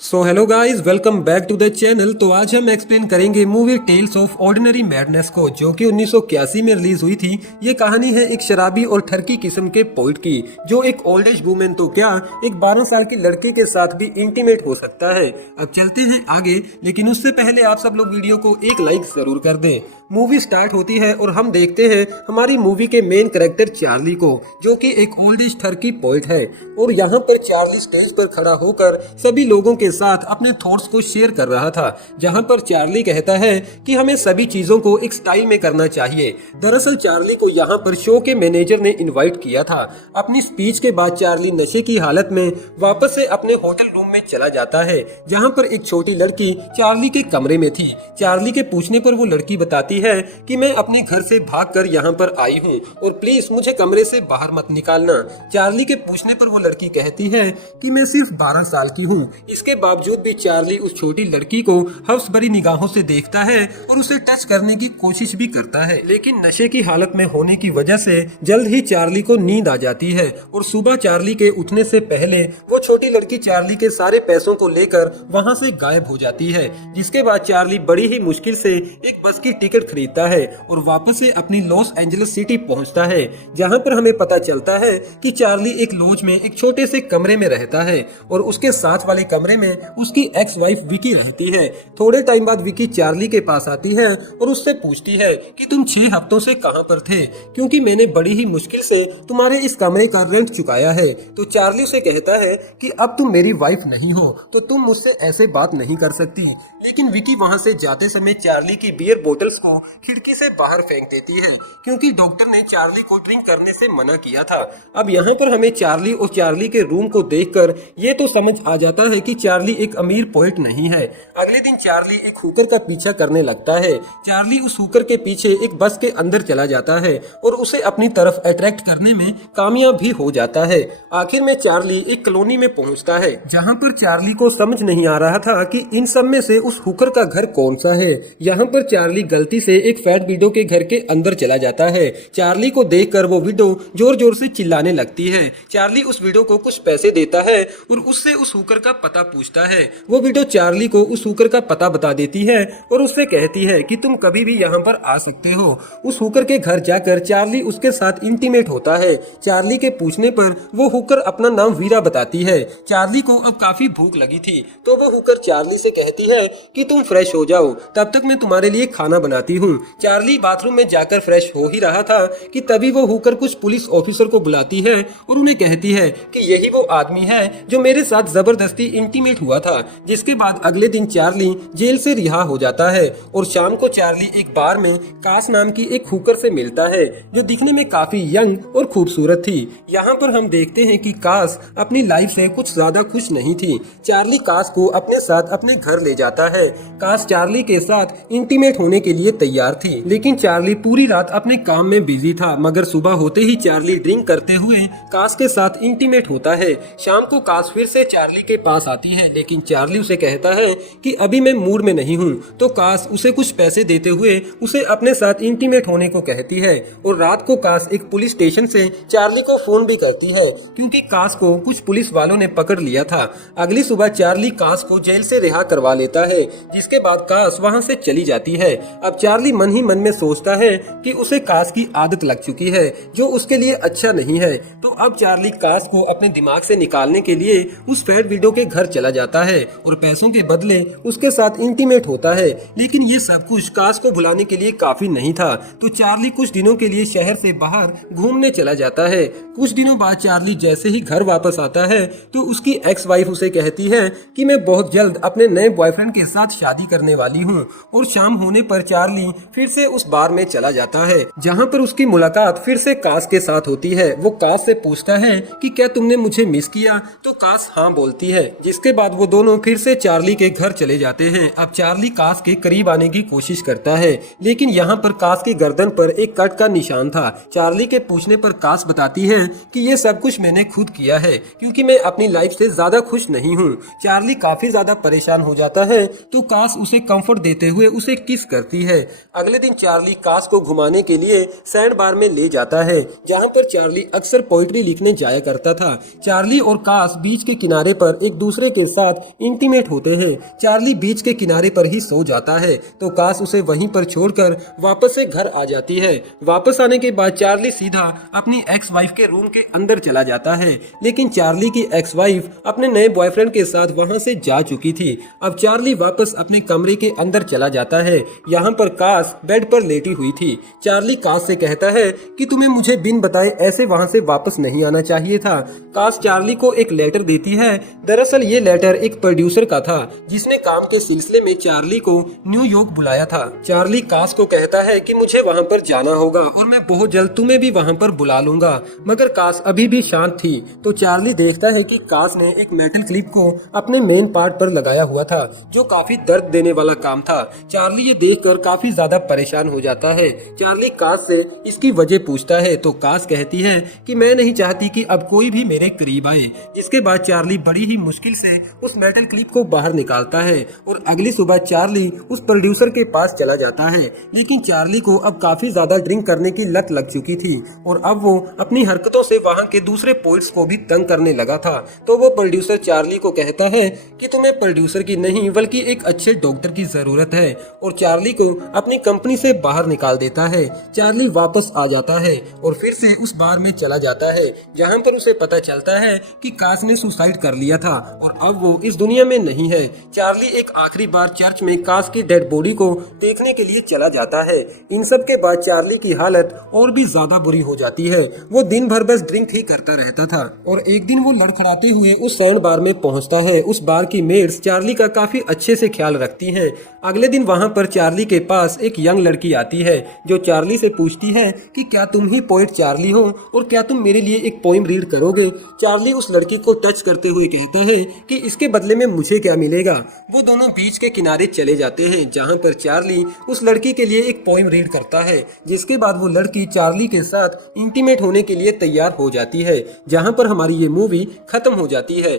So hello guys, welcome back to the channel. तो आज हम एक्सप्लेन करेंगे movie Tales of Ordinary Madness को, जो कि 1981 में रिलीज हुई थी। ये कहानी है एक शराबी और ठरकी किस्म के पोइट की, जो एक ओल्ड एज वुमेन तो क्या, एक 12 साल की लड़के के साथ भी इंटीमेट हो सकता है। अब चलते हैं आगे, लेकिन उससे पहले आप सब लोग वीडियो को एक लाइक जरूर कर दें। मूवी स्टार्ट होती है और हम देखते हैं हमारी मूवी के मेन कैरेक्टर चार्ली को, जो कि एक ओल्ड एज ठरकी पोइट है। और यहाँ पर चार्ली स्टेज पर खड़ा होकर सभी लोगों के साथ अपने थॉट्स को शेयर कर रहा था। जहाँ पर चार्ली कहता है कि हमें सभी चीजों को एक स्टाइल में करना चाहिए। दरअसल चार्ली को यहाँ पर शो के मैनेजर ने इनवाइट किया था। अपनी स्पीच के बाद चार्ली नशे की हालत में वापस से अपने होटल रूम में चला जाता है, जहाँ पर एक छोटी लड़की चार्ली के कमरे में थी। चार्ली के पूछने पर वो लड़की बताती है कि मैं अपने घर से भागकर यहाँ पर आई हूँ और प्लीज मुझे कमरे से बाहर मत निकालना। चार्ली के पूछने पर वो लड़की कहती है कि मैं सिर्फ 12 साल की हूँ। इसके बावजूद भी चार्ली उस छोटी लड़की को हवस भरी निगाहों से देखता है और उसे टच करने की कोशिश भी करता है, लेकिन नशे की हालत में होने की वजह से जल्द ही चार्ली को नींद आ जाती है। और सुबह चार्ली के उठने से पहले वो छोटी लड़की चार्ली के सारे पैसों को लेकर वहाँ से गायब हो जाती है। जिसके बाद चार्ली बड़ी ही मुश्किल से एक बस की टिकट खरीदता है और वापस से अपनी लॉस एंजलिस सिटी पहुँचता है, जहाँ पर हमें पता चलता है कि चार्ली एक लॉज में एक छोटे से कमरे में रहता है और उसके साथ वाले कमरे में उसकी एक्स वाइफ विकी रहती है। थोड़े टाइम बाद विकी चार्ली के पास आती है और उससे पूछती है कि तुम 6 हफ्तों से कहां पर थे, क्योंकि मैंने बड़ी ही मुश्किल से तुम्हारे इस कमरे का रेंट चुकाया है। तो चार्ली उसे कहता है कि अब तुम मेरी वाइफ नहीं हो तो तुम मुझसे ऐसे बात नहीं कर सकती। लेकिन विकी वहां से जाते समय चार्ली की बियर बोतल्स को खिड़की से बाहर फेंक देती है, क्योंकि डॉक्टर ने चार्ली को ड्रिंक करने से मना किया था। अब यहाँ पर हमें चार्ली और चार्ली के रूम को देखकर ये तो समझ आ जाता है कि चार्ली एक अमीर पोइट नहीं है। अगले दिन चार्ली एक हुकर का पीछा करने लगता है। चार्ली उस हुकर के पीछे एक बस के अंदर चला जाता है और उसे अपनी तरफ अट्रैक्ट करने में कामयाब भी हो जाता है। आखिर में चार्ली एक कॉलोनी में पहुंचता है, जहां पर चार्ली को समझ नहीं आ रहा था कि इन सब में से उस हुकर का घर कौन सा है। यहाँ पर चार्ली गलती से एक फैट विडो के घर के अंदर चला जाता है। चार्ली को देखकर वो विडो जोर जोर से चिल्लाने लगती है। चार्ली उस विडो को कुछ पैसे देता है और उससे उस हुकर का पता पूछता है। वो विडो चार्ली को उस हुकर का पता बता देती है और उससे कहती है कि तुम कभी भी यहाँ पर आ सकते हो। उस हुकर के घर जाकर चार्ली उसके साथ इंटीमेट होता है। चार्ली के पूछने पर वो हुकर अपना नाम वीरा बताती है। चार्ली को अब काफी भूख लगी थी, तो वो हुकर चार्ली से कहती है कि तुम फ्रेश हो जाओ, तब तक मैं तुम्हारे लिए खाना बनाती हूँ। चार्ली बाथरूम में जाकर फ्रेश हो ही रहा था कि तभी वो हुकर कुछ पुलिस ऑफिसर को बुलाती है और उन्हें कहती है कि यही वो आदमी है जो मेरे साथ जबरदस्ती इंटीमेट हुआ था। जिसके बाद अगले दिन चार्ली जेल से रिहा हो जाता है और शाम को चार्ली एक बार में कास नाम की एक हुकर से मिलता है, जो दिखने में काफी यंग और खूबसूरत थी। यहाँ पर हम देखते हैं कि कास अपनी लाइफ से कुछ ज्यादा खुश नहीं थी। चार्ली कास को अपने साथ अपने घर ले जाता है। कास चार्ली के साथ इंटीमेट होने के लिए तैयार थी, लेकिन चार्ली पूरी रात अपने काम में बिजी था। मगर सुबह होते ही चार्ली ड्रिंक करते हुए कास के साथ इंटीमेट होता है। शाम को कास फिर से चार्ली के पास आती है, लेकिन चार्ली उसे कहता है कि अभी मैं मूड में नहीं हूँ। तो कास उसे कुछ पैसे देते हुए उसे अपने साथ इंटीमेट होने को कहती है। और रात को कास एक पुलिस स्टेशन से चार्ली को फोन भी करती है, क्योंकि कास को कुछ पुलिस वालों ने पकड़ लिया था। अगली सुबह चार्ली कास को जेल से रिहा करवा लेता है, जिसके बाद कास वहाँ से चली जाती है। अब चार्ली मन ही मन में सोचता है कि उसे कास की आदत लग चुकी है, जो उसके लिए अच्छा नहीं है। तो अब चार्ली कास को अपने दिमाग से निकालने के लिए उस फैट विडो के घर चला जाता है और पैसों के बदले उसके साथ इंटीमेट होता है। लेकिन ये सब कुछ कास को भुलाने के लिए काफी नहीं था, तो चार्ली कुछ दिनों के लिए शहर से बाहर घूमने चला जाता है। कुछ दिनों बाद चार्ली जैसे ही घर वापस आता है तो उसकी एक्स वाइफ उसे कहती है कि मैं बहुत जल्द अपने नए बॉयफ्रेंड के साथ शादी करने वाली हूँ। और शाम होने पर चार्ली फिर से उस बार में चला जाता है, जहाँ पर उसकी मुलाकात फिर से कास के साथ होती है। वो कास से पूछता है कि क्या तुमने मुझे मिस किया, तो कास हाँ बोलती है। जिसके बाद वो दोनों फिर से चार्ली के घर चले जाते हैं। अब चार्ली कास के करीब आने की कोशिश करता है, लेकिन यहाँ पर कास की गर्दन पर एक कट का निशान था। चार्ली के पूछने पर कास बताती है कि ये सब कुछ मैंने खुद किया है, क्योंकि मैं अपनी लाइफ से ज्यादा खुश नहीं हूँ। चार्ली काफी ज्यादा परेशान हो जाता है, तो कास उसे कंफर्ट देते हुए उसे किस करती है। अगले दिन चार्ली कास को घुमाने के लिए सैंड बार में ले जाता है, जहाँ पर चार्ली अक्सर पोइट्री लिखने जाया करता था। चार्ली और कास बीच के किनारे पर एक दूसरे के साथ इंटीमेट होते हैं। चार्ली बीच के किनारे पर ही सो जाता है तो कास उसे वहीं पर छोड़कर वापस से घर आ जाती है। वापस आने के बाद चार्ली सीधा अपनी एक्स वाइफ के रूम के अंदर चला जाता है, लेकिन चार्ली की एक्स वाइफ अपने नए बॉयफ्रेंड के साथ वहां से जा चुकी थी। अब चार्ली वापस अपने कमरे के अंदर चला जाता है। यहाँ पर कास बेड पर लेटी हुई थी। चार्ली कास से कहता है कि तुम्हें मुझे बिन बताए ऐसे वहां से वापस नहीं आना चाहिए था। कास चार्ली को एक लेटर देती है। दरअसल ये लेटर एक प्रोड्यूसर का था जिसने काम के सिलसिले में चार्ली को न्यूयॉर्क बुलाया था। चार्ली कास को कहता है कि मुझे वहां पर जाना होगा और मैं बहुत जल्द तुम्हें भी वहां पर बुला लूंगा, मगर कास अभी भी शांत थी। तो चार्ली देखता है कि कास ने एक मेटल क्लिप को अपने मेन पार्ट पर लगाया हुआ था जो काफी दर्द देने वाला काम था। चार्ली ये देखकर काफी ज्यादा परेशान हो जाता है। चार्ली कास से इसकी वजह पूछता है तो कास कहती है कि मैं नहीं चाहती कि अब कोई भी मेरे करीब आए। जिसके बाद चार्ली बड़ी ही मुश्किल से उस मेटल क्लिप को बाहर निकालता है और अगली सुबह चार्ली उस प्रोड्यूसर के पास चला जाता है। लेकिन चार्ली को अब काफी ज्यादा ड्रिंक करने की लत लग चुकी थी और अब वो अपनी हरकतों से वहाँ के दूसरे पोइट्स को भी तंग करने लगा था। तो वो प्रोड्यूसर चार्ली को कहता है कि तुम्हें प्रोड्यूसर की नहीं बल्कि एक अच्छे डॉक्टर की जरूरत है और चार्ली को अपनी कंपनी से बाहर निकाल देता है। चार्ली वापस आ जाता है और फिर से उस बार में चला जाता है जहाँ पर उसे पता चलता है कि कास ने सुसाइड कर लिया था और अब वो इस दुनिया में नहीं है। चार्ली एक आखिरी बार चर्च में कास की डेड बॉडी को देखने के लिए चला जाता है। इन सब के बाद चार्ली की हालत और भी ज्यादा बुरी हो जाती है। वो दिन भर बस ड्रिंक ही करता रहता था और एक दिन वो लड़खड़ाते हुए उस सैंड बार में पहुंचता है। उस बार की मेड्स चार्ली का काफी अच्छे से ख्याल रखती हैं। अगले दिन वहां पर चार्ली के पास एक यंग लड़की आती है जो चार्ली से पूछती है कि क्या तुम ही पोएट चार्ली हो और क्या तुम मेरे लिए एक पोइम रीड करोगे। चार्ली उस लड़की को टच करते हुए कहता है कि इसके बदले में मुझे क्या मिलेगा। वो दोनों बीच के किनारे चले जाते हैं जहां पर चार्ली उस लड़की के लिए एक पोइम रीड करता है, जिसके बाद वो लड़की चार्ली के साथ इंटीमेट होने के लिए तैयार हो जाती है, जहां पर हमारी ये मूवी खत्म हो जाती है।